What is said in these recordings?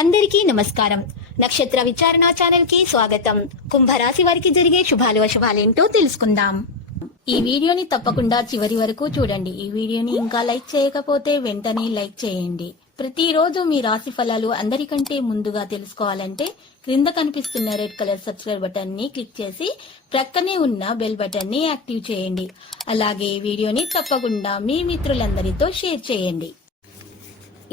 అందరికీ నమస్కారం. నక్షత్ర విచారణ ఛానల్ కి స్వాగతం. కుంభరాశి వారికి జరిగే శుభాలు అశుభాలేంటో తెలుసుకుందాం. ఈ వీడియోని తప్పకుండా చివరి వరకు చూడండి. ఈ వీడియోని ఇంకా లైక్ చేయకపోతే వెంటనే లైక్ చేయండి. ప్రతిరోజు మీ రాశి ఫలాలు అందరికంటే ముందుగా తెలుసుకోవాలంటే క్రింద కనిపిస్తున్న రెడ్ కలర్ సబ్స్క్రైబ్ బటన్ ని క్లిక్ చేసి ప్రక్కనే ఉన్న బెల్ బటన్ ని యాక్టివ్ చేయండి. అలాగే ఈ వీడియోని తప్పకుండా మీ మిత్రులందరితో షేర్ చేయండి.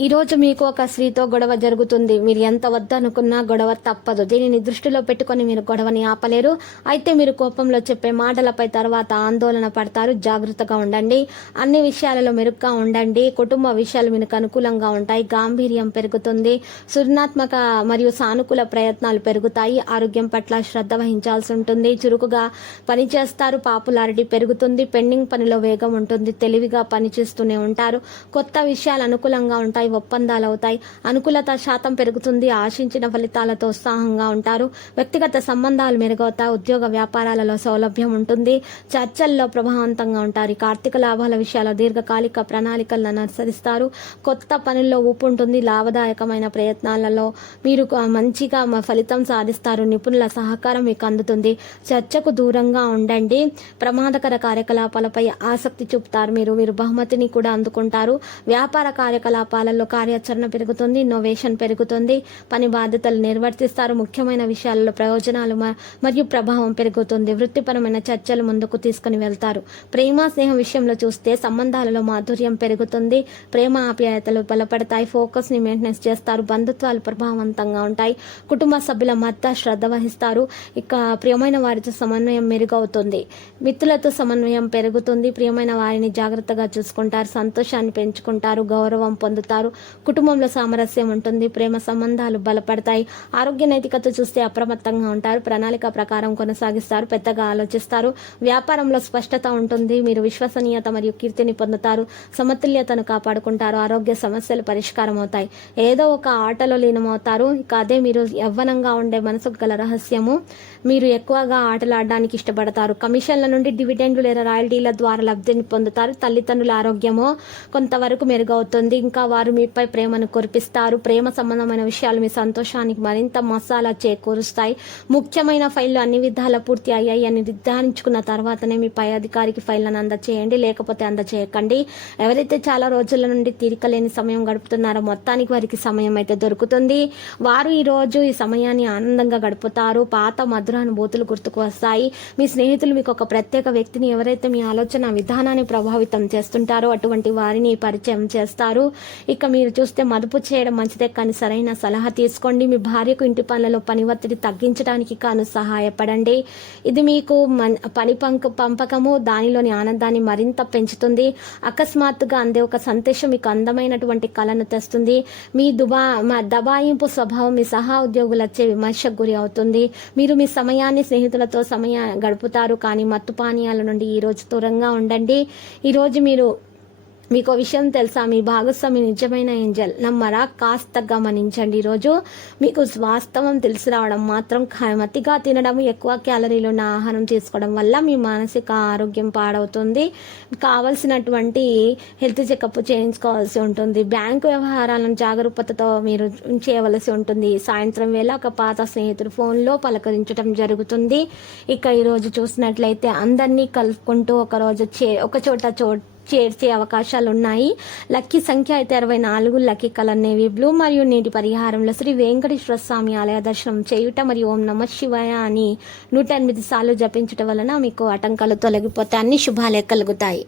ఈ రోజు మీకు ఒక స్త్రీతో గొడవ జరుగుతుంది. మీరు ఎంత వద్దనుకున్నా గొడవ తప్పదు. దీనిని దృష్టిలో పెట్టుకుని మీరు గొడవని ఆపలేరు. అయితే మీరు కోపంలో చెప్పే మాటలపై తర్వాత ఆందోళన పడతారు. జాగ్రత్తగా ఉండండి. అన్ని విషయాలలో మెరుగ్గా ఉండండి. కుటుంబ విషయాలు మీకు అనుకూలంగా ఉంటాయి. గాంభీర్యం పెరుగుతుంది. సృజనాత్మక మరియు సానుకూల ప్రయత్నాలు పెరుగుతాయి. ఆరోగ్యం పట్ల శ్రద్ధ వహించాల్సి ఉంటుంది. చురుకుగా పనిచేస్తారు. పాపులారిటీ పెరుగుతుంది. పెండింగ్ పనిలో వేగం ఉంటుంది. తెలివిగా పనిచేస్తూనే ఉంటారు. కొత్త విషయాలు అనుకూలంగా ఉంటాయి. ఒప్పందాలు అవుతాయి. అనుకూలత శాతం పెరుగుతుంది. ఆశించిన ఫలితాలతో ఉత్సాహంగా ఉంటారు. వ్యక్తిగత సంబంధాలు మెరుగవుతాయి. ఉద్యోగ వ్యాపారాలలో సౌలభ్యం ఉంటుంది. చర్చల్లో ప్రభావవంతంగా ఉంటారు. ఆర్థిక లాభాల విషయాల్లో దీర్ఘకాలిక ప్రణాళికలను అనుసరిస్తారు. కొత్త పనుల్లో ఊపు ఉంటుంది. లాభదాయకమైన ప్రయత్నాలలో మీరు మంచిగా ఫలితం సాధిస్తారు. నిపుణుల సహకారం మీకు అందుతుంది. చర్చకు దూరంగా ఉండండి. ప్రమాదకర కార్యకలాపాలపై ఆసక్తి చూపుతారు. మీరు బహుమతిని కూడా అందుకుంటారు. వ్యాపార కార్యకలాపాలలో కార్యాచరణ పెరుగుతుంది. ఇన్నోవేషన్ పెరుగుతుంది. పని బాధ్యతలు నిర్వర్తిస్తారు. ముఖ్యమైన విషయాలలో ప్రయోజనాలు మరియు ప్రభావం పెరుగుతుంది. వృత్తిపరమైన చర్చలు ముందుకు తీసుకుని వెళ్తారు. ప్రేమ స్నేహం విషయంలో చూస్తే సంబంధాలలో మాధుర్యం పెరుగుతుంది. ప్రేమ ఆప్యాయతలు బలపడతాయి. ఫోకస్ ని మెయింటెనెన్స్ చేస్తారు. బంధుత్వాలు ప్రభావవంతంగా ఉంటాయి. కుటుంబ సభ్యుల మధ్య శ్రద్ధ వహిస్తారు. ఇక ప్రియమైన వారితో సమన్వయం మెరుగవుతుంది. మిత్రులతో సమన్వయం పెరుగుతుంది. ప్రియమైన వారిని జాగ్రత్తగా చూసుకుంటారు. సంతోషాన్ని పెంచుకుంటారు. గౌరవం పొందుతారు. కుటుంబంలో సామరస్యం ఉంటుంది. ప్రేమ సంబంధాలు బలపడతాయి. ఆరోగ్య నైతికత చూస్తే అప్రమత్తంగా ఉంటారు. ప్రణాళిక ప్రకారం కొనసాగిస్తారు. పెద్దగా ఆలోచిస్తారు. వ్యాపారంలో స్పష్టత ఉంటుంది. మీరు విశ్వసనీయత మరియు కీర్తిని పొందుతారు. సమతుల్యతను కాపాడుకుంటారు. ఆరోగ్య సమస్యలు పరిష్కారం అవుతాయి. ఏదో ఒక ఆటలో లీనమవుతారు. ఇక అదే మీరు యవ్వనంగా ఉండే మనసుకు గల రహస్యము. మీరు ఎక్కువగా ఆటలు ఆడడానికి ఇష్టపడతారు. కమిషన్ల నుండి డివిడెండ్లు లేదా రాయల్టీల ద్వారా లబ్ధిని పొందుతారు. తల్లిదండ్రుల ఆరోగ్యము కొంతవరకు మెరుగవుతుంది. ఇంకా వారు మీపై ప్రేమను కురిపిస్తారు. ప్రేమ సంబంధమైన విషయాలు మీ సంతోషానికి మరింత మసాలా చేకూరుస్తాయి. ముఖ్యమైన ఫైళ్లు అన్ని విధాలా పూర్తి అయ్యాయి అని నిర్ధారించుకున్న తర్వాతనే మీ పై అధికారికి ఫైళ్లను అందచేయండి. లేకపోతే అందచేయకండి. ఎవరైతే చాలా రోజుల నుండి తీరిక లేని సమయం గడుపుతున్నారో మొత్తానికి వారికి సమయం అయితే దొరుకుతుంది. వారు ఈ రోజు ఈ సమయాన్ని ఆనందంగా గడుపుతారు. పాత మధురానుభూతులు గుర్తుకు వస్తాయి. మీ స్నేహితులు మీకు ఒక ప్రత్యేక వ్యక్తిని, ఎవరైతే మీ ఆలోచన విధానాన్ని ప్రభావితం చేస్తుంటారో అటువంటి వారిని పరిచయం చేస్తారు. ఇక మీరు చూస్తే మదుపు చేయడం మంచిదే, కానీ సరైన సలహా తీసుకోండి. మీ భార్యకు ఇంటి పనులలో పని ఒత్తిడి తగ్గించడానికి కాను సహాయపడండి. ఇది మీకు పని పంపకము దానిలోని ఆనందాన్ని మరింత పెంచుతుంది. అకస్మాత్తుగా అందే ఒక సందేశం మీకు అందమైనటువంటి కళను తెస్తుంది. మీ దబాయింపు స్వభావం మీ సహా ఉద్యోగులచే విమర్శకు గురి అవుతుంది. మీరు మీ సమయాన్ని స్నేహితులతో గడుపుతారు, కానీ మత్తు పానీయాల నుండి ఈ రోజు దూరంగా ఉండండి. ఈరోజు మీకు విషయం తెలుసా? మీ భాగస్వామి నిజమైన ఏంజల్. నమ్మరా? కాస్త గమనించండి. ఈరోజు మీకు వాస్తవం తెలిసి రావడం మాత్రం మతిగా తినడం, ఎక్కువ క్యాలరీలు ఉన్న ఆహారం తీసుకోవడం వల్ల మీ మానసిక ఆరోగ్యం పాడవుతుంది. కావలసినటువంటి హెల్త్ చెకప్ చేయించుకోవాల్సి ఉంటుంది. బ్యాంకు వ్యవహారాలను జాగరూకతతో మీరు చేయవలసి ఉంటుంది. సాయంత్రం వేళ ఒక పాత స్నేహితుడు ఫోన్లో పలకరించడం జరుగుతుంది. ఇక ఈరోజు చూసినట్లయితే అందరినీ కలుపుకుంటూ ఒక చోట చేర్చే అవకాశాలు ఉన్నాయి. లక్కీ సంఖ్య అయితే 24. Lucky colour navy blue. మరియు నీటి పరిహారంలో శ్రీ వెంకటేశ్వర స్వామి ఆలయ దర్శనం చేయుట మరియు ఓం నమ శివాయ అని 108 సార్లు జపించడం వలన మీకు ఆటంకాలు తొలగిపోతే అన్ని శుభాలే కలుగుతాయి.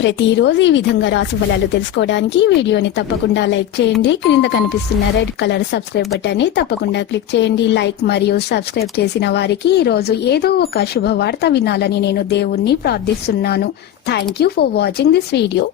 ప్రతిరోజు ఈ విధంగా రాశి ఫలాలు తెలుసుకోవడానికి వీడియోని తప్పకుండా లైక్ చేయండి. క్రింద కనిపిస్తున్న రెడ్ కలర్ సబ్స్క్రైబ్ బటన్ ని తప్పకుండా క్లిక్ చేయండి. లైక్ మరియు సబ్స్క్రైబ్ చేసిన వారికి ఈ రోజు ఏదో ఒక శుభవార్త వినాలని నేను దేవుణ్ణి ప్రార్థిస్తున్నాను. Thank you for watching this video.